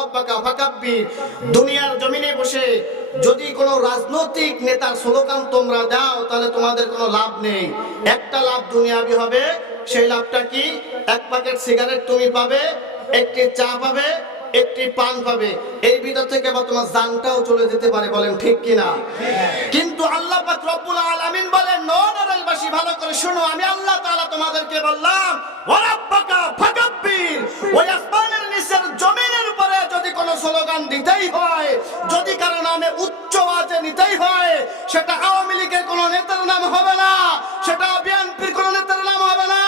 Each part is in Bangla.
রাব্বাকা ফাকাব্বির। দুনিয়ার জমিনে বসে যদি কোনো রাজনৈতিক নেতার স্লোগান তোমরা দাও তাহলে তোমাদের কোনো লাভ নেই। একটা লাভ দুনিয়াবি হবে, সেই লাভটা কি? এক প্যাকেট সিগারেট তুমি পাবে, একটি চা পাবে, একটি পান পাবে, এর ভিতর থেকে বা তোমার জানটাও চলে যেতে পারে। বলেন ঠিক কিনা? কিন্তু আল্লাহ পাক রব্বুল আলামিন বলেন, নরনারায়ণবাসী ভালো করে শোনো, আমি আল্লাহ তাআলা তোমাদেরকে বললাম ওয়া রাব্বাকা ফাকাব্বির। ওই আসমানের নিচের জমিনের উপরে যদি কোনো স্লোগান দিতেই হয়, যদি কারো নামে উচ্চ আওয়াজে নিতেই হয়, সেটা আওয়ামী লীগের কোনো নেতার নাম হবে না, সেটা বিএনপির কোনো নেতার নাম হবে না,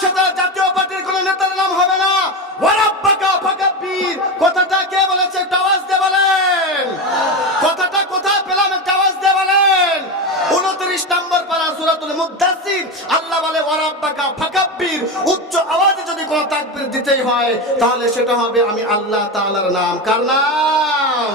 সেটা জাতীয় পার্টির কোনো নেতার নাম হবে না। ওয়া রাব্বাকা ফাকাব্বির কথাটা কে বলেছে? একটা আওয়াজ দিয়ে বলেন। কথাটা কোথায় পেলাম? একটা আওয়াজ দিয়ে বলেন। 29 নম্বর পারা সূরাতুল মুদ্দাসসির, আল্লাহ বলে ওয়া রাব্বাকা ফাকাব্বির। উচ্চ আওয়াজে যদি কোনো তাকবীর দিতেই হয় তাহলে সেটা হবে আমি আল্লাহ তাআলার নাম। কার নাম?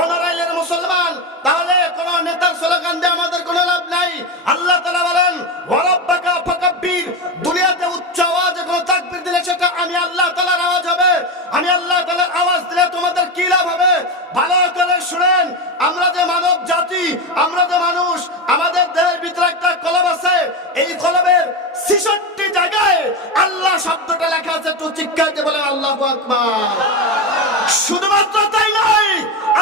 অনারাইলের মুসলমান, তাহলে কোন নেতার স্লোগান দিয়ে আমাদের কোনো লাভ নাই। আল্লাহ তাআলা বলেন ওয়া রাব্বাকা ফাকাব্বির। দুনিয়াতে উচ্চ আওয়াজে কোনো তাকবীর দিলে সেটা আমি আল্লাহ তাআলার আওয়াজ হবে। আমি আল্লাহ তাআলার আওয়াজ দিলে তোমাদের কি লাভ হবে? ভালো করে শুনেন, আমরা যে মানব জাতি, আমরা যে মানুষ, আমাদের দেহের ভিতরে একটা কলব আছে। এই কলবের 66 জায়গায় আল্লাহ শব্দটা লেখা আছে। একটু চিৎকার দিয়ে বলেন আল্লাহু আকবার। শুধুমাত্র তাই নয়,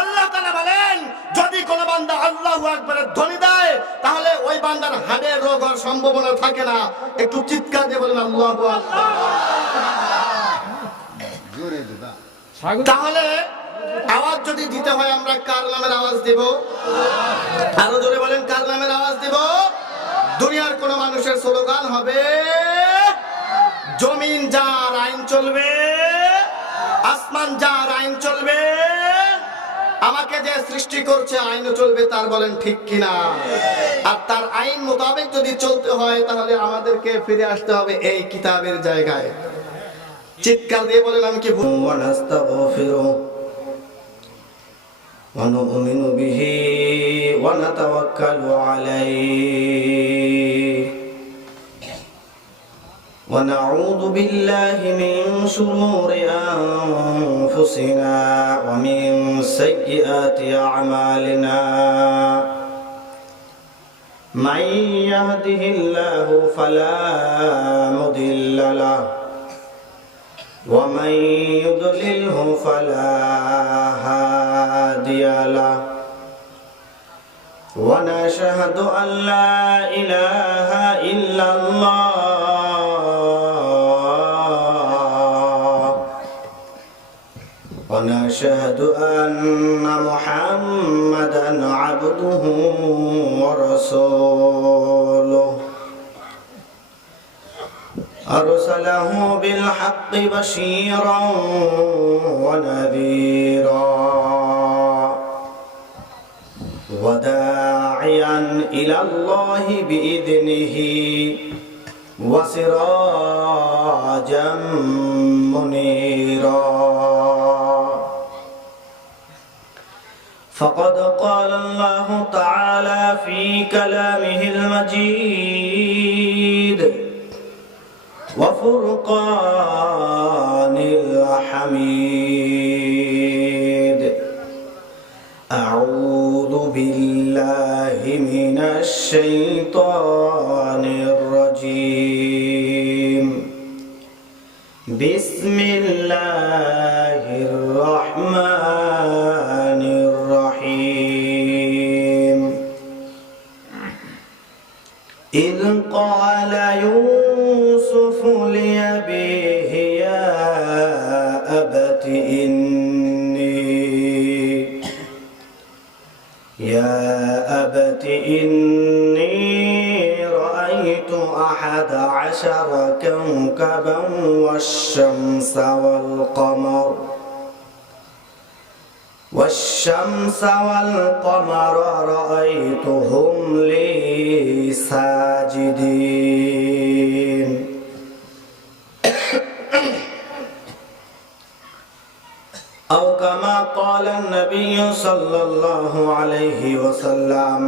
আল্লাহ তাআলা বলেন যদি কোন বান্দা আল্লাহু আকবারের ধ্বনি দেয় তাহলে ওই বান্দার হাড়ের রোগ হওয়ার সম্ভাবনা থাকে না। একটু চিৎকার দিয়ে বলেন আল্লাহু আকবার। তাহলে আওয়াজ যদি দিতে হয় আমরা কার নামের আওয়াজ দেব? আরো জোরে বলেন, কার নামের আওয়াজ দেব? দুনিয়ার কোন মানুষের স্লোগান হবে জমিন যার আইন চলবে, আসমান যার আইন চলবে, আমাকে যে সৃষ্টি করছে আইনও চলবে তার। বলেন ঠিক কিনা? আর তার আইন মোতাবেক যদি চলতে হয় তাহলে আমাদেরকে ফিরে আসতে হবে এই কিতাবের জায়গায়। চিৎকার দিয়ে বলেন আমি কি ভুল? ওয়া নাস্তাগফিরু ওয়া নু'মিনু বিহি ওয়া নাতাওয়াক্কালু আলাইহি ওয়া নাউযু বিল্লাহি মিন শুরুরি আনফুসিনা ওয়া মিন সাইয়্যাতি আ'মালিনা। মান ইয়াহদিহিল্লাহু ফালা মুদিল্লা লাহু ومن يضلله فلا هادي له ونشهد أن لا إله إلا الله ونشهد أن محمدا عبده ورسوله أرسله بالحق بشيرا ونذيرا وداعيا إلى الله بإذنه وسراجا منيرا. فقد قال الله تعالى في كلامه المجيد وفرقان الحميد. أعوذ بالله من الشيطان الرجيم. بسم الله الرحمن الرحيم. إذ قال يوسف لأبيه يا أبت إني رأيت 11 كوكبا والشمس والقمر رأيتهم لي ساجدين. أو كما قال النبي صلى الله عليه وسلم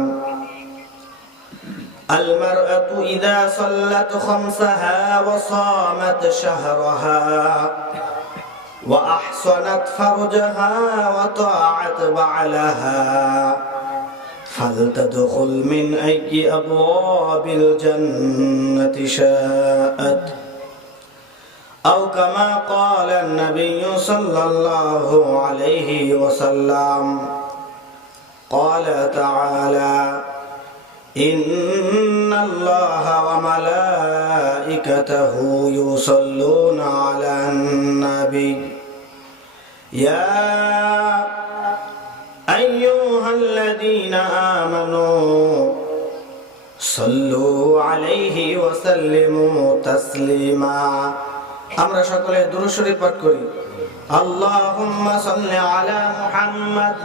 المرأة إذا صلت 5 وصامت شهرها وأحصنت فرجها وطاعت بعلها فلتدخل من أي أبواب الجنة شاءت أو كما قال النبي صلى الله عليه وسلم قال تعالى إن الله وملائكته يصلون على النبي يا أيها الذين آمنوا صلوا عليه وسلموا تسليما আমরা সকলে দুরূদ শরীফ পাঠ করি আল্লাহুম্মা সাল্লি আলা মুহাম্মাদ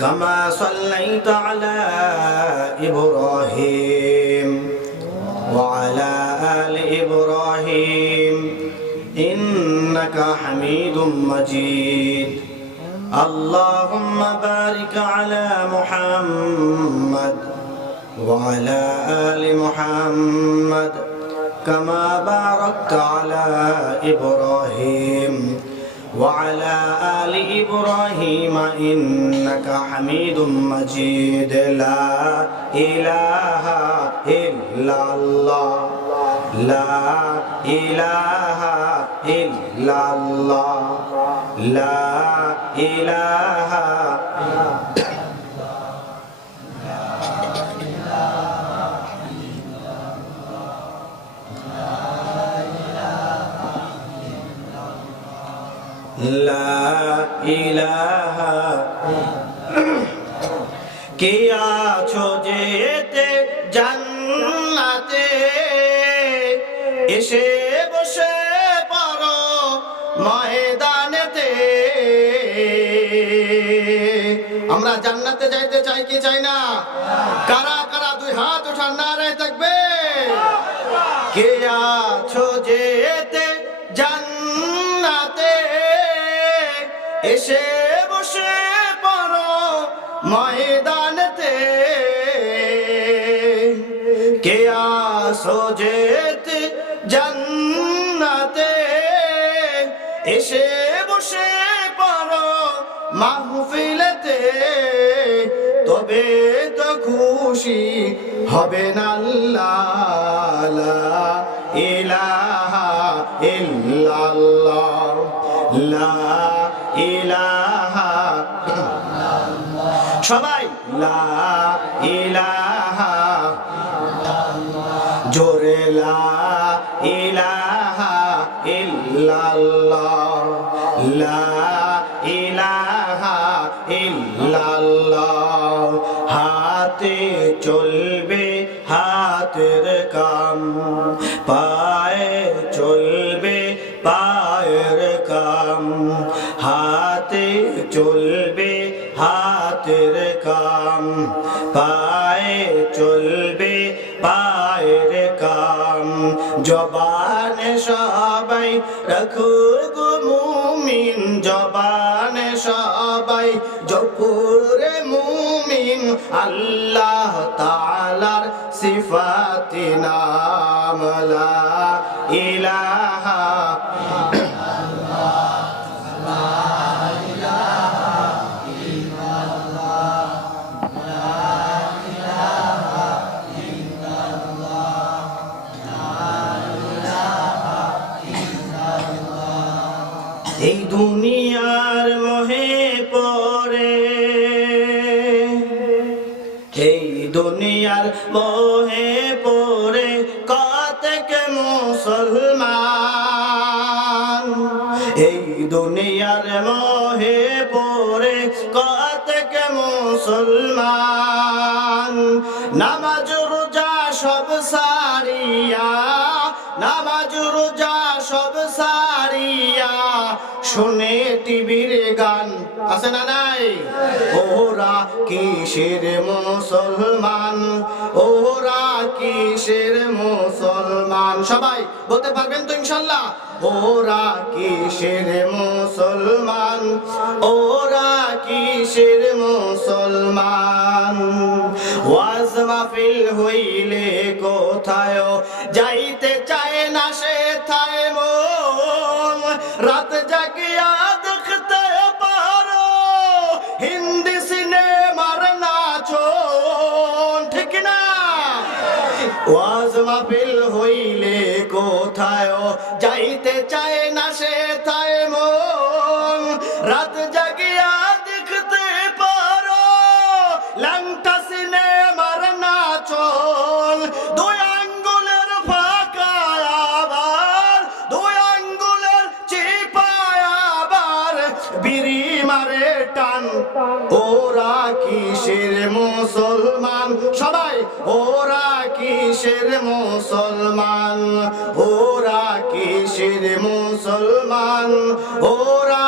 কামা সাল্লাইতা আলা ইব্রাহিম ওয়া আলা আলি ইব্রাহিম ইন্নাকা হামিদুম মাজিদ আল্লাহুম্মা বারিক আলা মুহাম্মাদ وعلى آل محمد كما باركت على إبراهيم وعلى آل إبراهيم إنك حميد مجيد لا إله إلا الله لا إله إلا الله لا إله লা ইলাহা কে আছো যেতে জান্নাতে এসে বসে পড়ো ময়দানেতে আমরা জান্নাতে যাইতে চাই কি চাই না কারা কারা দুই হাত উঠান নারায়ে তাকবীর কে আছো যেতে জান্নাতে এসে বসে পড়ো ময়দানেতে কে আসো যেতে জান্নাতে এসে বসে পড়ো মাহফিলেতে তবে তো খুশি হবেন আল্লাহ লা ইলাহা ইল্লাল্লাহ লা ইলাহা সবাই লা ইলাহা জোরে লা ইলাহা ইল্লাল্লাহ লা ইলাহা ইল্লাল্লাহ হাতে চলবে হাতের কাম পায়ে চলবে পায়ের কাম হাতে চলবে হাতের কাম পায়ে চলবে পায়ের কাম জবানে সবাই রাখো গো মুমিন জবানে সবাই জপুরে মুমিন আল্লাহ তাআলার সিফাতে নাম লা ইলাহা এই দুনিয়ার মোহে পড়ে এই দুনিয়ার মোহে পড়ে কতক মুসলমান এই দুনিয়ার মোহে পড়ে কতক মুসলমান নামাজ রোজা সব সারিয়া নামাজ রোজা সব সারিয়া শুনে টিভির গান আছে না নাই ওরা কিসের মুসলমান ওরা কিসের মুসলমান সবাই বলতে পারবেন তো ইনশাআল্লাহ ওরা কিসের মুসলমান ওরা কিসের মুসলমান ওয়াজ মাহফিল হইলে কোথায় যাইতে চায় না সে রাত জাগিয়া দেখতে পারো হিন্দি সিনেমার নাচন, ঠিক না? ওয়াজ মাহফিল হইলে কোথায় যাইতে চায় না সে তাই মন, রাত জাগিয়া দেখতে পারো ল্যাংটা সিনেমার নাচন। দুই আঙ্গুলের ফাঁকা আবার দুই আঙ্গুলের চিপায় আবার বিড়ি মারে টান। ওরা কিসের মুসলমান সবাই, ওরা কিসের মুসলমান, ওরা কিসের মুসলমান, ওরা।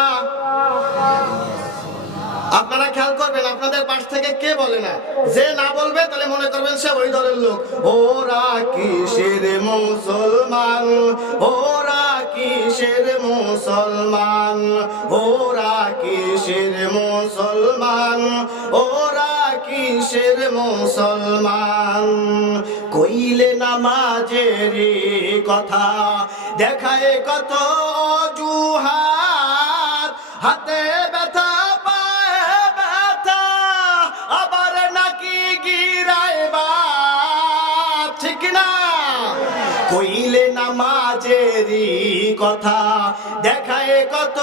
আপনারা খেয়াল করবেন আপনাদের পাশ থেকে কে বলে না, যে না বলবে তাহলে মনে করবেন সে ওই দলের লোক। ওরা কিসের মুসলমান, ওরা কিসের মুসলমান, ওরা কিসের মুসলমান, ওরা কিসের মুসলমান। কইলে নামাজের কথা দেখায় কত অজুহাত, হাতে ব্যথা পায়ে ব্যথা আবার নাকি গিরায় বাত, ঠিক না? কইলে নামাজের কথা দেখায় কত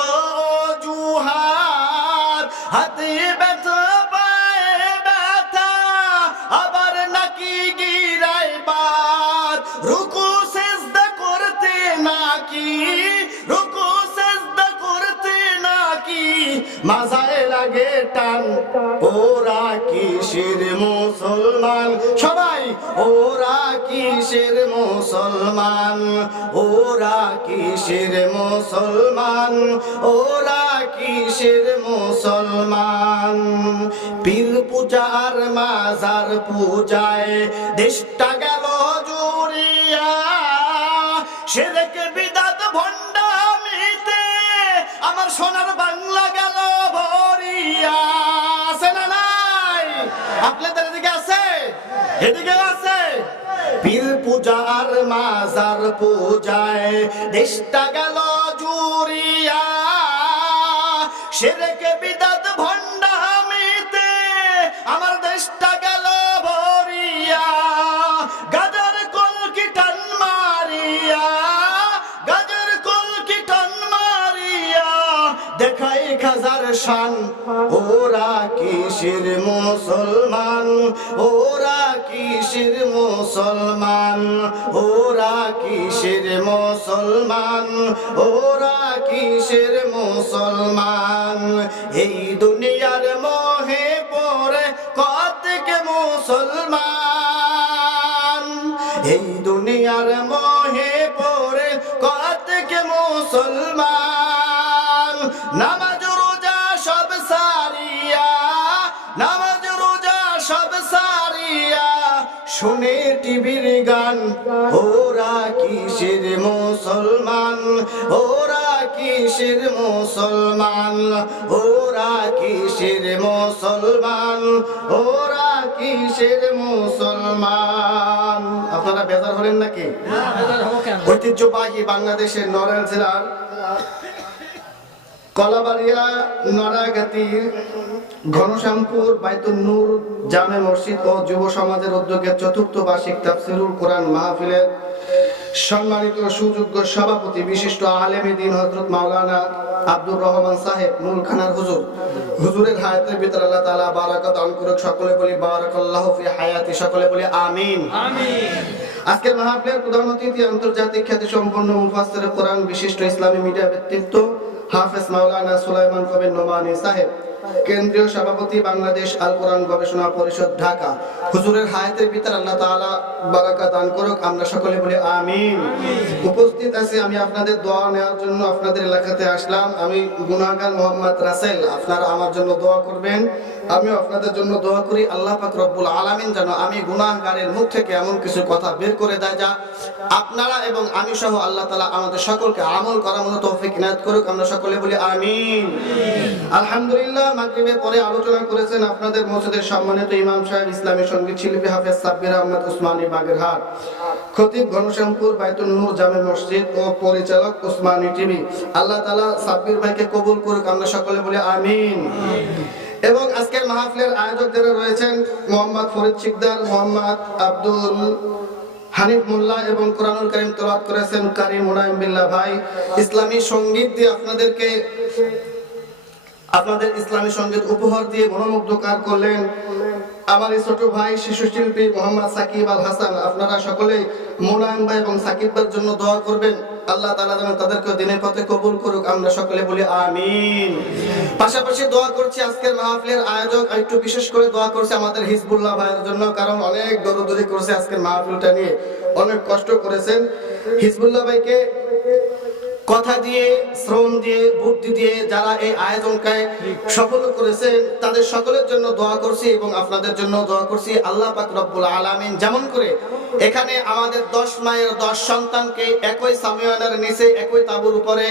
অজুহাত, হাতে ব্যথা পায়ে ব্যথা আবার নাকি গিরায় বাত। রুকু সিজদা করতে নাকি, রুকু সিজদা করতে নাকি মাজায় লাগে টান। ওরা কিসের মুসলমান সবাই, ওরা কিসের মুসলমান, ওরা কিসের মুসলমান, ওরা কিসের মুসলমান। পীর পূজার মাজার পূজায় দেশটা গেল জুড়িয়া, শিরক বিদআত ভণ্ডামিতে আমার সোনার বাংলা গেল ভরিয়া। আছে না নাই? আপনাদের এদিকে আছে, এদিকে আছে। পীর পূজার মাজার পূজায় দেশটা গেল জুড়িয়া, শিরক বিদআত ভণ্ডামিতে আমার দেশটা গেল ভরিয়া। গাজার কলকি টান মারিয়া, গাজার কলকি টান মারিয়া দেখাই খাজার শান। ওরা কিসের মুসলমান, ওরা কিসের মুসলমান, ওরা কিসের মুসলমান, ওরা কিসের মুসলমান। এই দুনিয়ার মোহে পড়ে কতক মুসলমান, এই দুনিয়ার মোহে পড়ে কতক মুসলমান। নামাজ রোজা সব সারিয়া, নামাজ রোজা সব সারিয়া শুনে টিভির গান। ওরা কিসের মুসলমান, ওরা কিসের মুসলমান, ওরা কিসের মুসলমান, ওরা কিসের মুসলমান। আপনারা বেজার হলেন নাকি? ঐতিহ্যবাহী বাংলাদেশের নড়াইল জেলার কলাবাড়িয়া নড়াগাতির ঘনশ্যামপুর বাইতুন নূর জামে মসজিদ ও যুব সমাজের উদ্যোগে চতুর্থ বার্ষিক তাফসিরুল কোরআন মাহফিলের সম্মানিত সুযোগ্য সভাপতি বিশিষ্ট আলেমে দ্বীন হযরত মাওলানা আব্দুর রহমান সাহেব নুরখানার হুজুর, হুজুরের হায়াতের ভিতর আল্লাহ তাআলা বারাকাত দান করুক। সকলে বলি বারাকাল্লাহু ফি হায়াতি, সকলে বলি আমিন আমিন। আজকের মাহফিলের প্রধান অতিথি আন্তর্জাতিক খ্যাতি সম্পন্ন মুফাসসির কোরআন বিশিষ্ট ইসলামী মিডিয়া ব্যক্তিত্ব হাফেজ মাওলানা সুলাইমান কবির নোমানী সাহেব, কেন্দ্রীয় সভাপতি বাংলাদেশ আল কোরআন গবেষণা পরিষদ ঢাকা। হুজুরের হায়াতের ভিতর আল্লাহ তাআলা বারাকাত দান করুক। আমরা সকলে বলি আমিন। উপস্থিত আছি আমি আপনাদের দোয়া নেওয়ার জন্য আপনাদের এলাকাতে আসলাম। আমি গুনাহগার মোহাম্মদ রাসেল, আপনারা আমার জন্য দোয়া করবেন, আমিও আপনাদের জন্য দোয়া করি। আল্লাহ পাক রব্বুল আলামিন যেন আমি গুনাহগারের মুখ থেকে এমন কিছু কথা বের করে দেয় যা আপনারা এবং আমি সহ আল্লাহ তাআলা আমাদের সকলকে আমল করার মতো তৌফিক ইনায়াত করুক। আমরা সকলে বলি আমিন। আলহামদুলিল্লাহ। মাগরিবের পরে আলোচনা করেছেন আপনাদের মসজিদের সম্মানিত ইমাম সাহেব, ইসলামী সঙ্গীত শিল্পী হাফেজ সাব্বির আহমদ উসমানী বাগেরহাট, খতিব ঘনশ্যামপুর বাইতুল নূর জামে মসজিদ ও পরিচালক উসমানী টিভি। আল্লাহ তাআলা সাব্বির ভাইকে কবুল করুক, আমরা সকলে বলি আমিন। এবং আজকের মাহফিলের আয়োজক যারা রয়েছেন, মোহাম্মদ ফরিদ শিকদার, মোহাম্মদ আব্দুল হানিফ মোল্লা এবং কোরআনুল কারীম তেলাওয়াত করেছেন কারি মুনাইম বিল্লাহ ভাই। ইসলামী সঙ্গীত দিয়ে আপনাদের ইসলামী সঙ্গীত উপহার দিয়ে মনোমুগ্ধকর করলেন আমার এই ছোট ভাই শিশু শিল্পী মোহাম্মদ সাকিব আল হাসান। আপনারা সকলেই মুনাইম ভাই এবং সাকিব ভাইয়ের জন্য দোয়া করবেন, আল্লাহ তাআলা যেন তাদেরকে দিনের পথে কবুল করুক, আমরা সকলে বলি আমিন। পাশাপাশি দোয়া করছি আজকের মাহফিলের আয়োজক, একটু বিশেষ করে দোয়া করছি আমাদের হিজবুল্লাহ ভাইয়ের জন্য, কারণ অনেক দৌড়দৌড়ি করেছে আজকের মাহফিলটা নিয়ে, অনেক কষ্ট করেছেন। হিজবুল্লাহ ভাইকে কথা দিয়ে, শ্রম দিয়ে, বুদ্ধি দিয়ে যারা এই আয়োজনকে সফল করেছেন তাদের সকলের জন্য দোয়া করছি এবং আপনাদের জন্য দোয়া করছি। আল্লাহ পাক রব্বুল আলামিন যেমন করে এখানে আমাদের 10 মায়ের 10 সন্তানকে একই সামিয়ানার নিচে একই তাবুর উপরে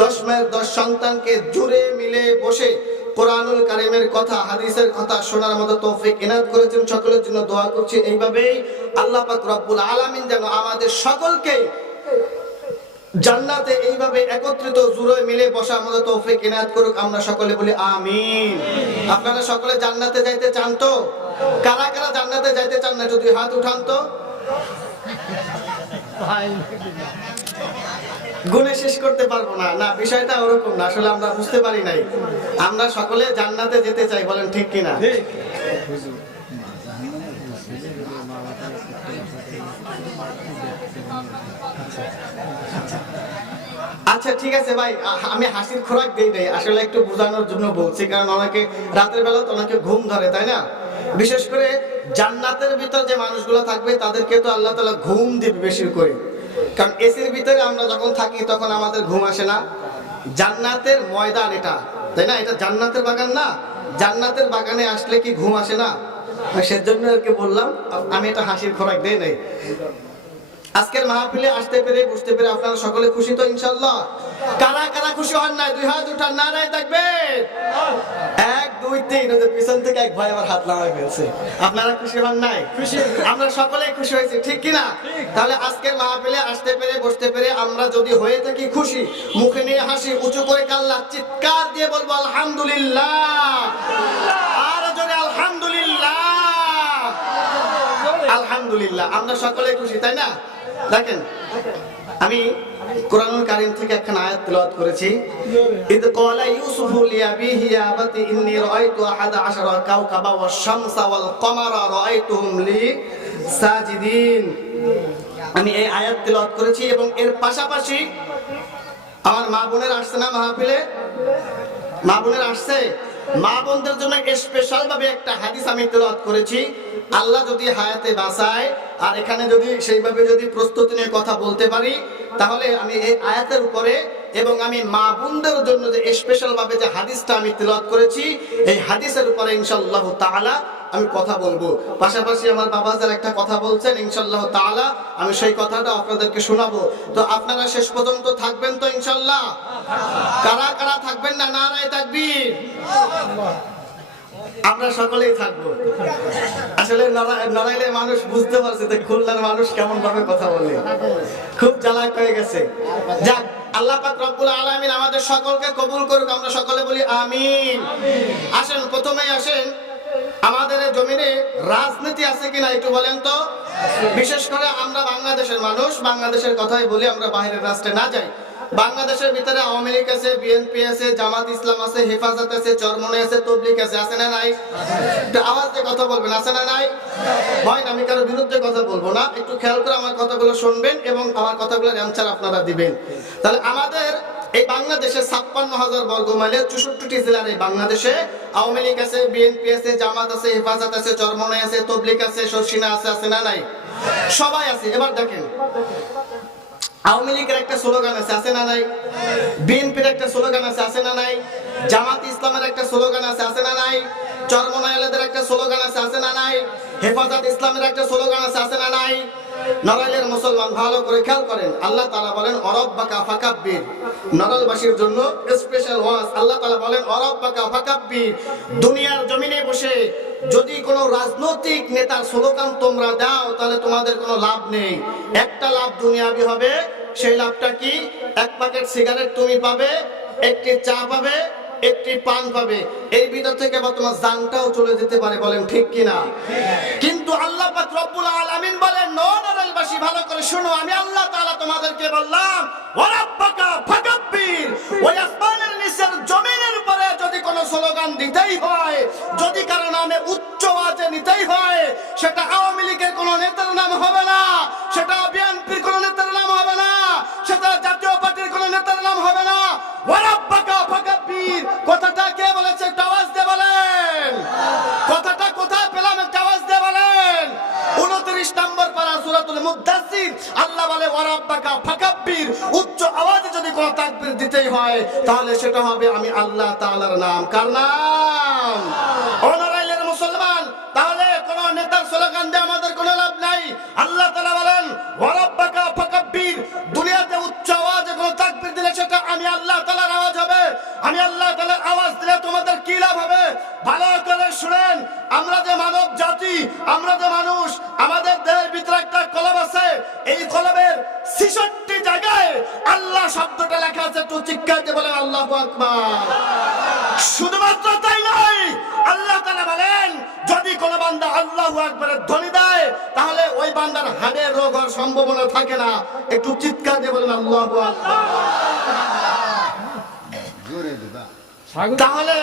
10 মায়ের 10 সন্তানকে জুড়ে মিলে বসে কোরআনুল কারীমের কথা, হাদিসের কথা শোনার মতো তৌফিক ইনায়াত করেছেন, সকলের জন্য দোয়া করছি। এইভাবেই আল্লাহ পাক রব্বুল আলামিন যেন আমাদের সকলকে জান্নাতে এইভাবে একত্রিত জুড়ে মিলে বসা আমাদের তৌফিক ইনায়াত করুক, আমরা সকলে বলি আমিন। আপনারা সকলে জান্নাতে যাইতে চান তো? কারা কারা জান্নাতে যাইতে চান না, যদি হাত উঠান তো। গুণে শেষ করতে পারবো না, না বিষয়টা ওরকম না, আসলে আমরা বুঝতে পারি নাই। আমরা সকলে জান্নাতে যেতে চাই, বলেন ঠিক কিনা? আচ্ছা ঠিক আছে ভাই, আমি হাসির খোরাক দেই নাই, আসলে একটু বোঝানোর জন্য বলছি, কারণ অনেকে রাতের বেলা তো অনেকে ঘুম ধরে, তাই না? বিশেষ করে জান্নাতের ভিতর যে মানুষগুলো থাকবে তাদেরকে তো আল্লাহ তাআলা ঘুম দিবে বেশি করে, কারণ এসির ভিতরে আমরা যখন থাকি তখন আমাদের ঘুম আসে না। জান্নাতের ময়দান এটা, তাই না? এটা জান্নাতের বাগান না? জান্নাতের বাগানে আসলে কি ঘুম আসে না? সেজন্য আর কি বললাম, আমি এটা হাসির খোরাক দেই নাই। আজকের মাহফিলে আসতে পেরে, বুঝতে পেরে আপনারা সকলে খুশি তো ইনশাআল্লাহ? কারা কারা খুশি হন নাই, দুই হাত উঠান, নারায়ে তাকবীর। 1 2 3, ওদের পিছন থেকে এক ভাই আবার হাত নামায় ফেলছে। আপনারা খুশি হন নাই? খুশি, আমরা সকলে খুশি হয়েছি, ঠিক কি না? তাহলে আজকের মাহফিলে আসতে পেরে, বসতে পেরে আমরা যদি হয়ে থাকি খুশি, মুখে নিয়ে হাসি, উঁচু করে আল্লাহ চিৎকার দিয়ে বলবো আলহামদুলিল্লাহ, আর জোরে আলহামদুলিল্লাহ, আলহামদুলিল্লাহ। আমরা সকলে খুশি, তাই না? দেখেন, আমি কোরআনুল কারীম থেকে একটা আয়াত তেলাওয়াত করেছি। ইদ ক্বালা ইউসুফু লিআবিহি ইয়া আবাতি ইন্নী রাআইতু আহাদা আশারা কাওকাবা ওয়াশ শামসা ওয়াল কমারা রাআইতুহুম লি সাজিদিন। আমি এই আয়াত তেলাওয়াত করেছি এবং এর পাশাপাশি আমার মা বোনের আসছে না মাহফিলে? মা বোনের আসছে? মা বোনদের জন্য স্পেশাল ভাবে একটা হাদিস আমি তেলাওয়াত করেছি। আল্লাহ যদি হায়াতে বাঁচায় আর এখানে যদি সেইভাবে যদি প্রস্তুতি নিয়ে কথা বলতে পারি, তাহলে আমি এই আয়াতের উপরে এবং আমি মা বোনদের জন্য যে স্পেশাল ভাবে যে হাদিসটা আমি তেলাওয়াত করেছি, এই হাদিসের উপরে ইনশাআল্লাহ তাআলা আমি কথা বলবো। পাশাপাশি আমার বাবা যারা একটা কথা বলছেন, ইনশাআল্লাহ তাআলা আমি সেই কথাটা আপনাদেরকে শোনাবো। তো আপনারা শেষ পর্যন্ত থাকবেন তো ইনশাআল্লাহ? কারা কারা থাকবেন না, নারায়ে তাকবীর। আমরা সকলেই থাকবো। আসলে নড়াইলে মানুষ বুঝতে পারছে যে খুলনার মানুষ কেমন ভাবে কথা বলে, খুব জ্বালাক হয়ে গেছে। যাক, আল্লাহ পাক রব্বুল আলামিন আমাদের সকলকে কবুল করুক, আমরা সকলে বলি আমিন। আসেন, প্রথমেই আসেন, আমাদের এই জমিনে রাজনীতি আছে কিনা একটু বলেন তো? বিশেষ করে আমরা বাংলাদেশের মানুষ, বাংলাদেশের কথাই বলি, আমরা বাইরের রাষ্ট্রে না যাই। বাংলাদেশের ভিতরে আওয়ামী লীগ আছে, বিএনপি আছে, জামাত ইসলাম আছে, হেফাজত আছে, চরমনে আছে, তবলিগ আছে, আছে না নাই? একটু আওয়াজ দিয়ে কথা বলবেন, আছে না নাই? ভয় না, আমি কারোর বিরুদ্ধে কথা বলবো না, একটু খেয়াল করে আমার কথাগুলো শুনবেন এবং আমার কথাগুলোর অ্যানসার আপনারা দিবেন। তাহলে আমাদের এই বাংলাদেশে 56,000 বর্গ মাইলের 64টি জেলার এই বাংলাদেশে আওয়ামী লীগ আছে, বিএনপি আছে, জামাত আছে, হেফাজত আছে, চরমনে আছে, তবলিগ আছে, শর্ষিনা আছে, আছে না নাই? সবাই আছে। এবার দেখেন, আওয়ামী লীগের একটা স্লোগান আছে না নাই? বিএনপির একটা স্লোগান আছে না নাই? জামাত ইসলামের একটা স্লোগান আছে না নাই? চরমনাইলের একটা স্লোগান আছে না নাই? হেফাজত ইসলামের একটা স্লোগান আছে না নাই? নড়াইলের মুসলমান ভালো করে খেয়াল করেন, আল্লাহ তাআলা বলেন অরব্বাকা ফাকাব্বির। নড়াইলবাসীর জন্য স্পেশাল ওয়াজ। আল্লাহ তাআলা বলেন অরব্বাকা ফাকাব্বির। দুনিয়ার জমিনে বসে যদি কোনো রাজনৈতিক নেতার স্লোগান তোমরা দাও তাহলে তোমাদের কোনো লাভ নেই। একটা লাভ দুনিয়াবি হবে, সেই লাভটা কি? এক প্যাকেট সিগারেট তুমি পাবে, একটি চা পাবে, একটি পান পাবে। এই ভিতর থেকে বা তোমার জানটাও চলে যেতে পারে, বলেন ঠিক কিনা? কিন্তু আল্লাহ পাক রব্বুল আলামিন বলেন নড়াইলবাসী ভালো করে শোনো, আমি আল্লাহ তাআলা তোমাদেরকে বললাম ওয়ারাব্বাকা ফাকাব্বির। ওই আসমানের নিচের জমিনের উপরে যদি কোনো স্লোগান দিতেই হয়, যদি কারো নামে উচ্চ আওয়াজে নিতেই হয়, সেটা আওয়ামী লীগের কোনো নেতার নাম হবে না, সেটা বিএনপির কোনো নেতার নাম হবে না, সেটা জাতীয় পার্টির কোনো নেতার নাম হবে না। ওয়ারাব্বাকা ফাকাব্বির কথাটা কে বলেছে? একটা আওয়াজ দিয়ে বলেন। কথাটা কোথায় পেলাম? একটা আওয়াজ দিয়ে বলেন। 29 নম্বর পারা সূরাতুল মুদ্দাসসির আল্লাহ বলে ওয়ারাব্বাকা ফাকাব্বির। উচ্চ আওয়াজে যদি কোনো তাকবীর দিতেই হয় তাহলে সেটা হবে আমি আল্লাহ তাআলার নাম। কার নাম? অনারাইলের মুসলমান, তাহলে কোন নেতার স্লোগান দিয়ে আমাদের কোনো লাভ নাই। আল্লাহ তাআলা বলেন ওয়ারাব্বাকা ফাকাব্বির। দুনিয়াতে উচ্চ আওয়াজে কোনো তাকবীর দিলে সেটা আমি আল্লাহ তাআলার আওয়াজ হবে। আমি আল্লাহ তাআলার আওয়াজ দিলে তোমাদের কি লাভ হবে? ভালো করে শুনেন, আমরা যে মানব জাতি, আমরা যে মানুষ, আমাদের দেহের ভিতরে একটা কলব আছে। এই কলবের 66 জায়গায় আল্লাহ শব্দটা লেখা আছে। একটু চিৎকার দিয়ে বলেন আল্লাহু আকবার। শুধুমাত্র তাই নয়, আল্লাহ তাআলা বলেন যদি কোন বান্দা আল্লাহু আকবারের ধ্বনি দেয় তাহলে ওই বান্দার হাড়ের রোগ হওয়ার সম্ভাবনা থাকে না। একটু চিৎকার দিয়ে বলেন আল্লাহু আকবার। তাহলে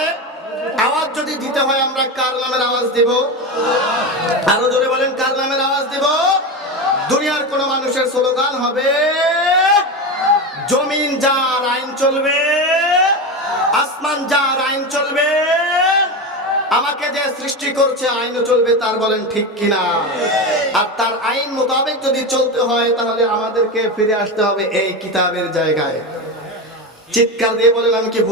আওয়াজ যদি দিতে হয় আমরা কার নামের আওয়াজ দেব? আরো জোরে বলেন, কার নামের আওয়াজ দেব? দুনিয়ার কোন মানুষের স্লোগান হবে জমিন যার আইন চলবে, আসমান যার আইন চলবে, আমাকে যে সৃষ্টি করছে আইনও চলবে তার, বলেন ঠিক কিনা? আর তার আইন মোতাবেক যদি চলতে হয় তাহলে আমাদেরকে ফিরে আসতে হবে এই কিতাবের জায়গায়। চিৎকার দিয়ে বলেন আমি কি